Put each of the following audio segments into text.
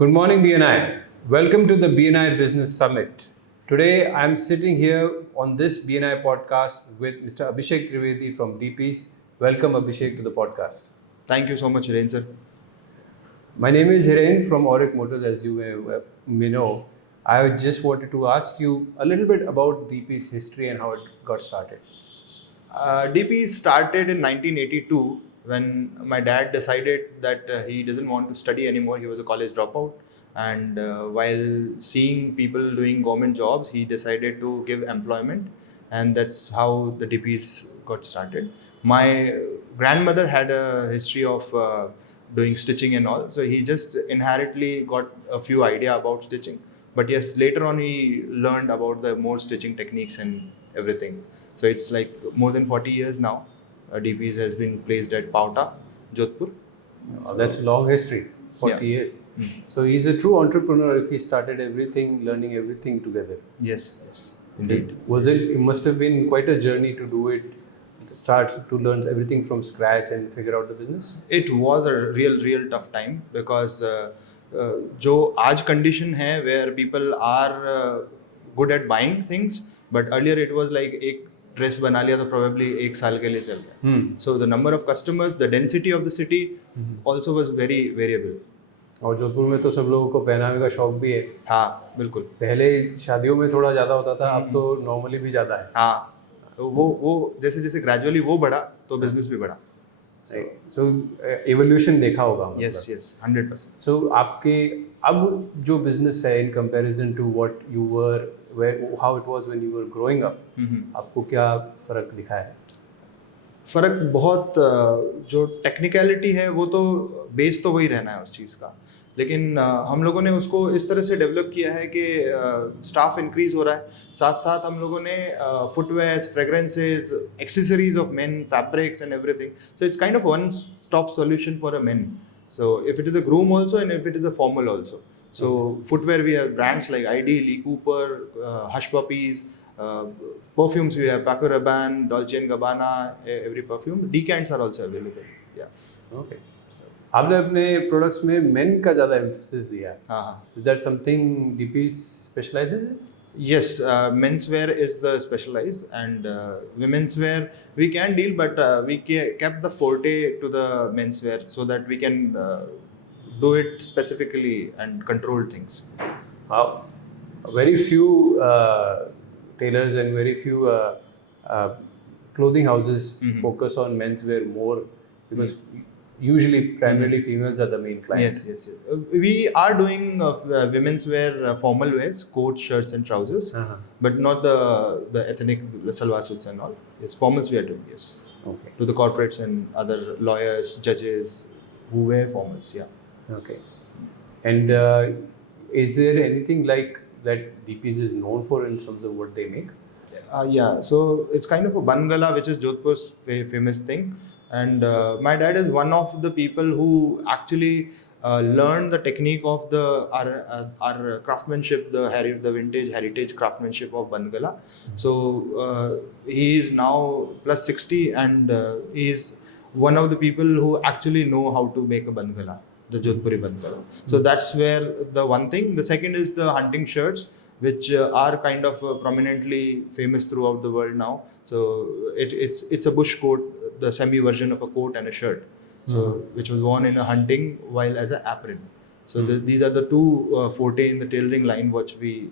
Good morning, BNI. Welcome to the BNI Business Summit. Today, I'm sitting here on this BNI podcast with Mr. Abhishek Trivedi from DPs. Welcome, Abhishek, to the podcast. Thank you so much, Hiren sir. My name is Hiren from Auric Motors, as you may know. I just wanted to ask you a little bit about DP's history and how it got started. DP started in 1982 when my dad decided that he doesn't want to study anymore. He was a college dropout, and while seeing people doing government jobs, he decided to give employment, and that's how the DPs got started. My grandmother had a history of doing stitching and all, so he just inherently got a few idea about stitching. But yes, later on he learned about the more stitching techniques and everything. So it's like more than 40 years now. DPs has been placed at Pauta, Jodhpur. That's a long history, 40 years. Mm-hmm. So he's a true entrepreneur if he started everything, learning everything together. Yes, indeed. It must have been quite a journey to do it, to start to learn everything from scratch and figure out the business? It was a real tough time because जो आज condition है where people are good at buying things, but earlier it was like एक dress बना लिया तो probably एक साल के लिए चल गया. So the number of customers, the density of the city also was very variable. और जोधपुर में तो सब लोगों को पहनावे का शौक भी है. हाँ बिल्कुल. पहले शादियों में थोड़ा ज़्यादा होता था, अब तो नॉर्मली भी ज़्यादा है. हाँ, तो वो जैसे जैसे ग्रेजुअली वो बढ़ा तो बिजनेस भी बढ़ा. So evolution देखा होगा. Yes, 100%. So आपके अब जो business है in comparison to what you were, how it was when you were growing up, आपको क्या फर्क दिखा है? फर्क बहुत, जो टेक्निकलिटी है वो तो बेस तो वही रहना है उस चीज़ का, लेकिन हम लोगों ने उसको इस तरह से डेवलप किया है कि स्टाफ इंक्रीज हो रहा है, साथ साथ हम लोगों ने footwears, fragrances, accessories of main, fabrics and everything. So it's kind of one stop solution for a main. So if it is a groom also and if it is a formal also. So footwear we have brands like ID, Lee Cooper, Hush Puppies, perfumes we have Paco Rabanne, Dolce & Gabbana, every perfume. Decants are also available. Yeah. Okay. आपने अपने products में main का ज़्यादा emphasis दिया है. हाँ. Is that something DP specializes in? Yes, menswear is the specialized, and women's wear we can deal, but we kept the forte to the menswear so that we can do it specifically and control things. Very few tailors and very few clothing houses focus on menswear more because usually primarily females are the main clients. Yes. We are doing women's wear, formal wears, coats, shirts and trousers, but not the ethnic salwar suits and all. Yes, formals we are doing, yes. Okay. To the corporates and other lawyers, judges who wear formals, yeah. Okay. And is there anything like that DPs is known for in terms of what they make? Yeah, so it's kind of a Bangala, which is Jodhpur's famous thing. And my dad is one of the people who actually learned the technique of our craftsmanship, the vintage heritage craftsmanship of Bangala. So he is now plus 60, and he is one of the people who actually know how to make a Bangala, the Jodhpuri Bangala. So that's where the one thing. The second is the hunting shirts, which are kind of prominently famous throughout the world now. So it's a bush coat, the semi version of a coat and a shirt, so which was worn in a hunting while as an apron. So these are the two forte in the tailoring line which we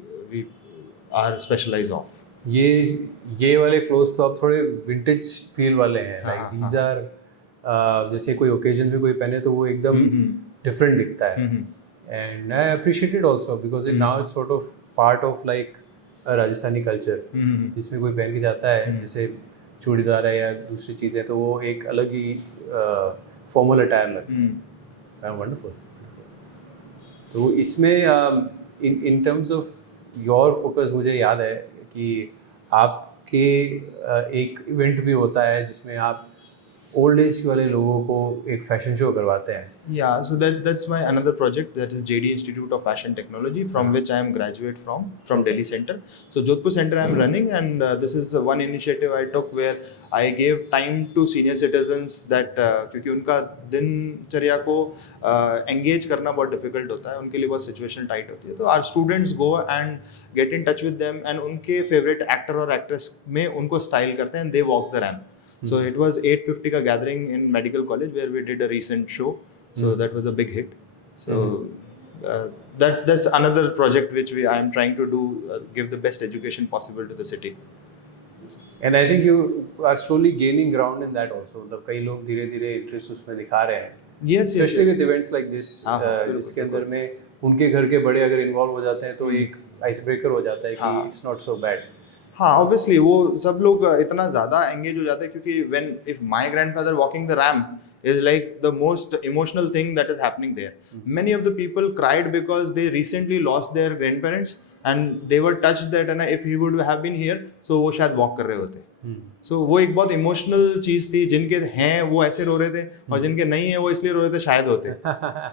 are specialized of. ये वाले clothes तो अब थोड़े vintage feel वाले हैं. Like these are जैसे कोई occasion में कोई पहने तो वो एकदम डिफरेंट दिखता है. And I appreciate it also because now it's sort of part of like a Rajasthani culture, जिसमें कोई पहन के जाता है जैसे चूड़ीदार है या दूसरी चीज़ है तो वो एक अलग ही फॉर्मल अटायर लगता है. वंडरफुल. तो इसमें in terms of your focus मुझे याद है कि आपके एक इवेंट भी होता है जिसमें आप ओल्ड एज वाले लोगों को एक फैशन शो करवाते हैं. Yeah, so that's my another project, that is JD Institute of Fashion Technology, from which I am graduate from Delhi Center. So Jodhpur Center I am running, and this is one initiative I took where I gave time to senior citizens that क्योंकि उनका दिनचर्या को engage करना बहुत difficult होता है, उनके लिए बहुत situation tight होती है, तो our students go and get in touch with them and उनके favorite actor और actress में उनको style करते हैं and they walk the ramp. So it was 850 का gathering in medical college where we did a recent show. So that was a big hit. So that's another project which I am trying to do, give the best education possible to the city. And I think you are slowly gaining ground in that also. मतलब कई लोग धीरे-धीरे interest उसमें दिखा रहे हैं. Yes. Especially with events like this, जिसके अंदर में उनके घर के बड़े अगर involve हो जाते हैं तो एक icebreaker हो जाता है कि it's not so bad. हाँ, obviously वो सब लोग इतना ज़्यादा engage हो जाते हैं क्योंकि if my grandfather walking the ramp is like the most emotional thing that is happening there. Many of the people cried because they recently lost their grandparents and they were touched that and if he would have been here, so वो शायद walk कर रहे होते. So वो एक बहुत emotional चीज़ थी, जिनके हैं वो ऐसे रो रहे थे और जिनके नहीं है वो इसलिए रो रहे थे शायद होते.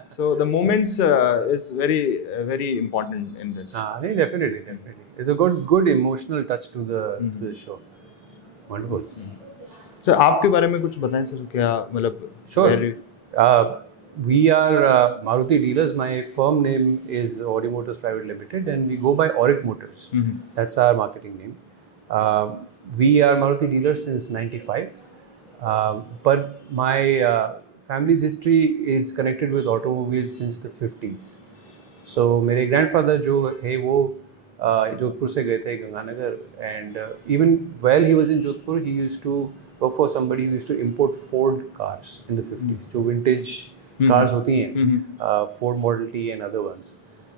So the moments is very important in this. नहीं, definitely. It's a good emotional touch to the show. Wonderful. So आपके बारे में कुछ बताएं सर, क्या मतलब? Sure. We are Maruti dealers. My firm name is Audi Motors Private Limited, and we go by Auric Motors. That's our marketing name. We are Maruti dealers since '95, but my family's history is connected with automobiles since the 50s. So मेरे grandfather जो थे वो जोधपुर से गए थे Ganganagar, and even while he was in Jodhpur, he used to work for somebody who used to import Ford cars in the 50s, जो vintage cars होती हैं, Ford Model T and other ones.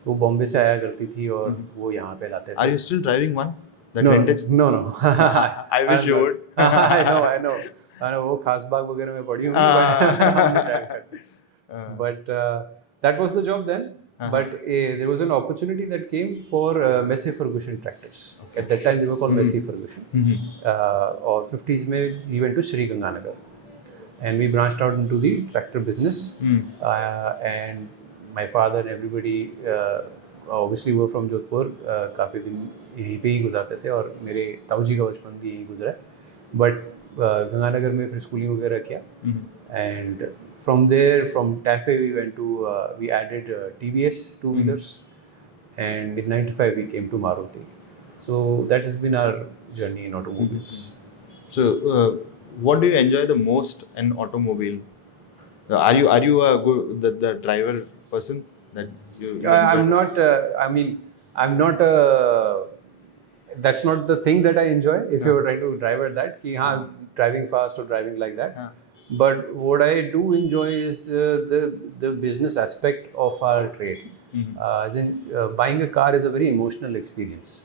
वो बॉम्बे से आया करती थी और वो यहाँ पे लाते थे. Are you still driving one? That No, vintage? no. I wish you would. I know. वो खास बाग वगैरह में पड़ी हुई. But that was the job then. But there was an opportunity that came for Massey Ferguson tractors. Okay. At that time they were called Massey Ferguson. Or 50s में he went to Sri Ganganagar, and we branched out into the tractor business. And my father and everybody obviously were from Jodhpur. काफ़ी दिन यहीं पे ही गुजारते थे और मेरे ताऊजी का बचपन भी यहीं गुजरा है. But गंगानगर में फिर स्कूलिंग वगैरह किया. And from there, from TAFE, we went to, we added TVS two-wheelers, and in '95 we came to Maruti. So that has been our journey in automobiles. So, what do you enjoy the most in automobile? Are you a good the driver person that you I'm not. I'm not. That's not the thing that I enjoy. If you're trying to drive at that, कि हाँ driving fast or driving like that. But what I do enjoy is the business aspect of our trade. As in, buying a car is a very emotional experience,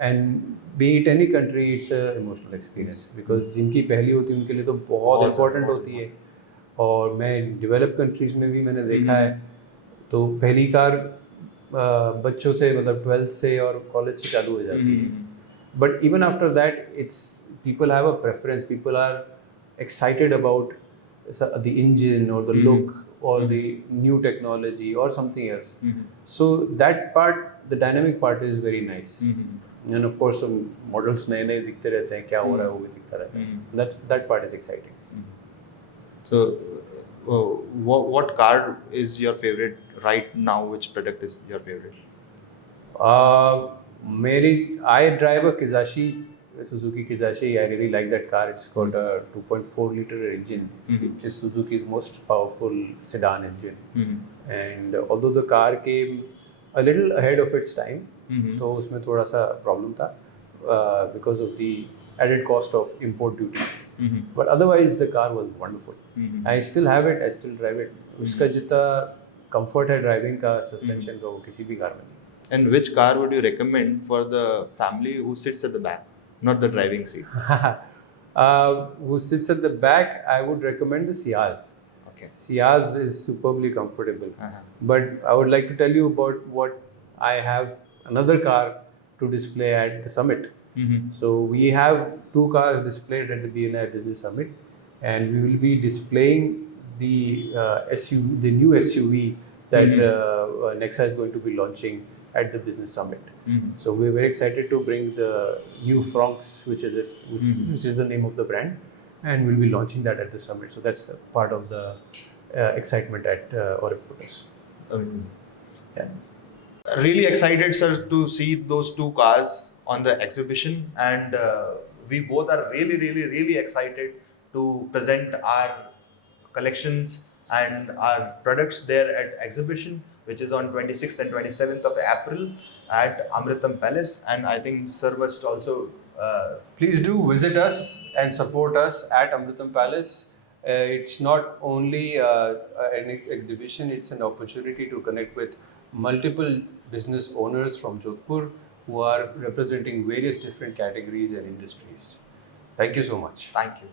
and be it any country, it's a emotional experience because जिनकी पहली होती है उनके लिए तो बहुत important होती है. और मैं developed countries में भी मैंने देखा है, तो पहली कार बच्चों से मतलब 12th से और कॉलेज से चालू हो जाती है. But even after that, it's people have a preference. People are excited about the engine or the look or the new technology or something else. So that part, the dynamic part is very nice. And of course some models नए नए दिखते रहते हैं, क्या हो रहा है वो भी दिखता रहता है. That part is exciting. So what car is your favorite right now? Which product is your favorite? I drive a Kizashi, Suzuki Kizashi. I really like that car. It's got a 2.4 liter engine, which is Suzuki's most powerful sedan engine. And although the car came a little ahead of its time, तो उसमें थोड़ा सा problem था because of the added cost of import duties. But otherwise the car was wonderful. I still have it. I still drive it. उसका जितना comfort है driving का, suspension का, वो किसी भी कार में नहीं. And which car would you recommend for the family who sits at the back, not the driving seat? Who sits at the back? I would recommend the Ciaz. Okay. Ciaz is superbly comfortable. But I would like to tell you about what I have another car to display at the summit. So we have two cars displayed at the BNI Business Summit, and we will be displaying the SUV, the new SUV that Nexa is going to be launching at the business summit. So we're very excited to bring the new Franks, which is the name of the brand, and we'll be launching that at the summit. So that's a part of the excitement at Exhibitors. Yeah. Really excited, sir, to see those two cars on the exhibition, and we both are really excited to present our collections and our products there at exhibition, which is on 26th and 27th of April at Amritam Palace. And I think sir must also please do visit us and support us at Amritam Palace. It's not only an exhibition, it's an opportunity to connect with multiple business owners from Jodhpur who are representing various different categories and industries. Thank you so much. Thank you.